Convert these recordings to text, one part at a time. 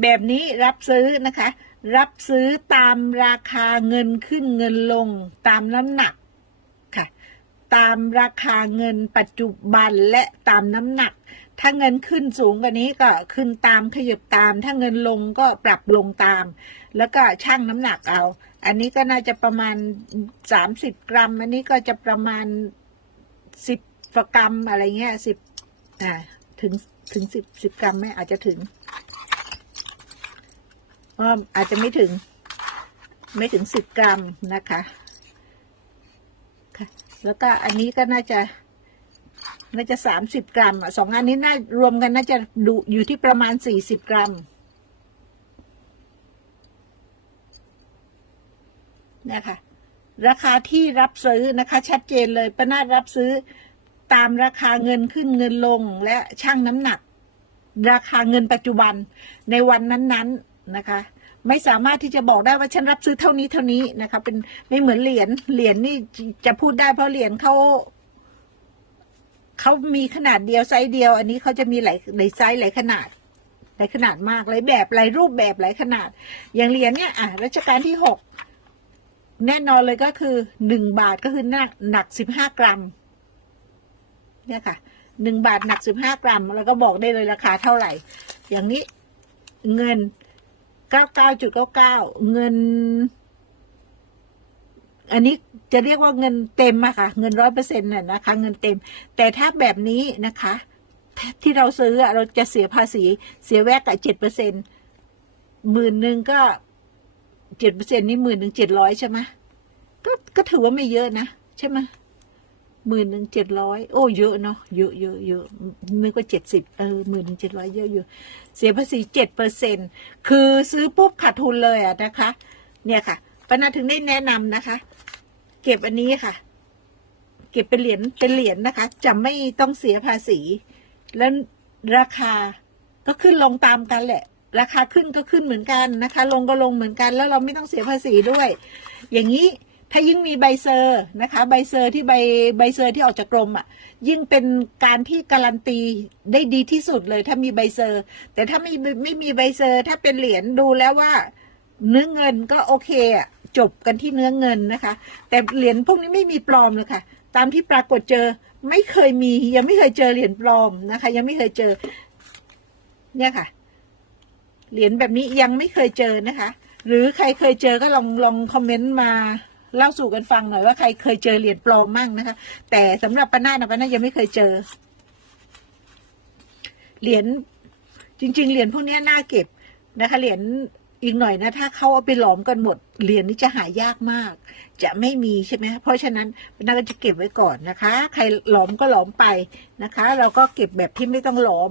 แบบนี้รับซื้อนะคะ รับซื้อตามราคาเงินขึ้นเงินลงตามน้ำหนักค่ะ ตามราคาเงินปัจจุบันและตามน้ำหนัก ถ้าเงินขึ้นสูงกว่านี้ก็ขึ้นตามขยับตาม ถ้าเงินลงก็ปรับลงตาม แล้วก็ชั่งน้ำหนักเอา อันนี้ก็น่าจะประมาณ 30 กรัม อันนี้ก็จะประมาณ 10กรัมอะไรเงี้ยสิบอ่าถึงถึงสิบสิบกรัมไหมอาจจะถึง ว่าอาจจะไม่ถึงไม่ถึงสิบกรัมนะคะค่ะแล้วก็อันนี้ก็น่าจะ น่าจะสามสิบกรัมสองอันนี้น่ารวมกันน่าจะดูอยู่ที่ประมาณสี่สิบกรัมเนี่ยค่ะราคาที่รับซื้อนะคะ ชัดเจนเลยประนาดรับซื้อตามราคาเงินขึ้นเงินลงและช่างน้ำหนัก ราคาเงินปัจจุบันในวันนั้นๆ นะคะ ไม่สามารถที่จะบอกได้ว่าฉันรับซื้อเท่านี้เท่านี้นะคะ เป็นไม่เหมือนเหรียญเหรียญนี่จะพูดได้เพราะเหรียญเขาเขามีขนาดเดียวไซส์เดียว อันนี้เขาจะมีหลายหลายไซส์หลายขนาดหลายขนาดมากหลายแบบหลายรูปแบบหลายขนาด อย่างเหรียญเนี่ยอะรัชกาลที่หกแน่นอนเลยก็คือหนึ่งบาทก็คือหนักหนักสิบห้ากรัม เนี่ยค่ะหนึ่งบาทหนักสิบห้ากรัม แล้วก็บอกได้เลยราคาเท่าไหร่ อย่างนี้เงิน เก้าเก้าจุดเก้าเก้าเงิน อันนี้จะเรียกว่าเงินเต็มอะค่ะ เงินร้อยเปอร์เซ็นต์น่ะนะคะ เงินเต็ม แต่ถ้าแบบนี้นะคะ ที่เราซื้อเราจะเสียภาษีเสียแวกกับเจ็ดเปอร์เซ็นต์หมื่นหนึ่งก็เจ็ดเปอร์เซ็นต์นี่หมื่นหนึ่งเจ็ดร้อยใช่ไหมก็ก็ถือว่าไม่เยอะนะ ใช่ไหม หมื่นหนึ่งเจ็ดร้อยโอ้เยอะเนาะเยอะเยอะเยอะนึกว่าเจ็ดสิบเออหมื่นหนึ่งเจ็ดร้อยเยอะเยอะเสียภาษีเจ็ดเปอร์เซ็นคือซื้อปุ๊บขาดทุนเลยอะนะคะ เนี่ยค่ะปนาถึงได้แนะนำนะคะ เก็บอันนี้ค่ะ เก็บเป็นเหรียญเป็นเหรียญนะคะ จะไม่ต้องเสียภาษี แล้วราคาก็ขึ้นลงตามกันแหละ ราคาขึ้นก็ขึ้นเหมือนกันนะคะ ลงก็ลงเหมือนกัน แล้วเราไม่ต้องเสียภาษีด้วย อย่างนี้ ถ้ายิ่งมีใบเซอร์นะคะ ใบเซอร์ที่ใบใบเซอร์ที่ออกจากกรมอะ ยิ่งเป็นการที่การันตีได้ดีที่สุดเลย ถ้ามีใบเซอร์ แต่ถ้าไม่ไม่มีใบเซอร์ ถ้าเป็นเหรียญดูแล้วว่า เนื้อเงินก็โอเคอะจบกันที่เนื้อเงินนะคะ แต่เหรียญพวกนี้ไม่มีปลอมเลยค่ะ ตามที่ปรากฏเจอไม่เคยมี ยังไม่เคยเจอเหรียญปลอมนะคะ ยังไม่เคยเจอ เนี่ยค่ะ เหรียญแบบนี้ยังไม่เคยเจอนะคะ หรือใครเคยเจอก็ลองลองคอมเมนต์มา เล่าสู่กันฟังหน่อยว่าใครเคยเจอเหรียญปลอมมั่งนะคะ แต่สำหรับปานานะปานายังไม่เคยเจอ เหรียญจริง ๆ เหรียญพวกนี้น่าเก็บนะคะ เหรียญอีกหน่อยนะ ถ้าเขาเอาไปหลอมกันหมด เหรียญนี้จะหายากมาก จะไม่มีใช่ไหมเพราะฉะนั้นปานาก็จะเก็บไว้ก่อนนะคะ ใครหลอมก็หลอมไปนะคะ เราก็เก็บแบบที่ไม่ต้องหลอม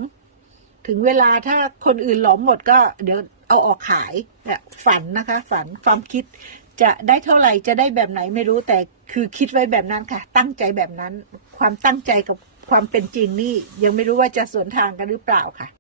ถึงเวลาถ้าคนอื่นหลอมหมดก็ เดี๋ยวเอาออกขายเนี่ยฝันนะคะ ฝันความคิด จะได้เท่าไหร่จะได้แบบไหนไม่รู้แต่คือคิดไว้แบบนั้นค่ะ ตั้งใจแบบนั้น ความตั้งใจกับความเป็นจริงนี่ยังไม่รู้ว่าจะสวนทางกันหรือเปล่าค่ะ